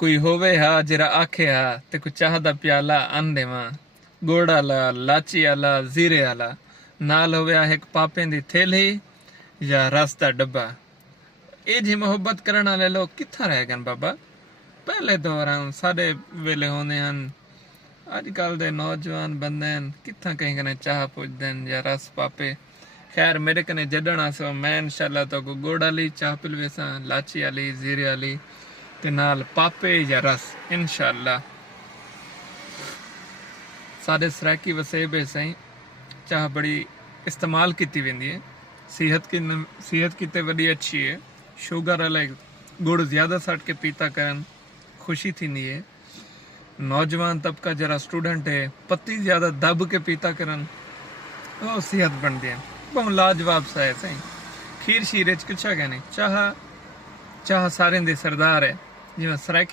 कोई होवे हा जरा आखे हा ते कोई चाह दा प्याला आन देवा, गुड़ आला, लाची आला, जीरे आला, नाल होवे आ एक पापे दी थैली या रस दा डब्बा। ਇਹ ਜੀ ਮੁਹੱਬਤ ਕਰਨ ਵਾਲੇ ਲੋਕ ਕਿੱਥਾਂ ਰਹਿ ਗਏ ਬਾਬਾ? ਪਹਿਲੇ ਦੌਰਾਂ ਸਾਡੇ ਵੇਲੇ ਹੁੰਦੇ ਹਨ। ਅੱਜ ਕੱਲ ਦੇ ਨੌਜਵਾਨ ਬੰਦੇ ਕਿੱਥਾਂ ਕਹੀਂ ਕਨੇ ਚਾਹ ਪੁੱਜਦੇ ਨੇ ਜਾਂ ਰਸ ਪਾਪੇ। खैर मेरे कने जडना सो मैं इंशाल्लाह तो गुड़ वाली चाह पिलवेसा, लाची वाली, जीरे वाली ते नाल पापे या रस इंशाल्लाह। साडे सराकी वसेबे सही चाह बड़ी इस्तेमाल की वेंदी है, सेहत की ते बड़ी अच्छी है। शुगर वाला गुड़ ज़्यादा सट के पीता करन खुशी थींदी है। नौजवान तबका जरा स्टूडेंट है पत्ती ज़्यादा दब के पीता करन वो सेहत बनती है। बहुत लाजवाब सा है सही। खीर शीरे च कुछ है नहीं। चाह सारे दे सरदार है जिवें सराके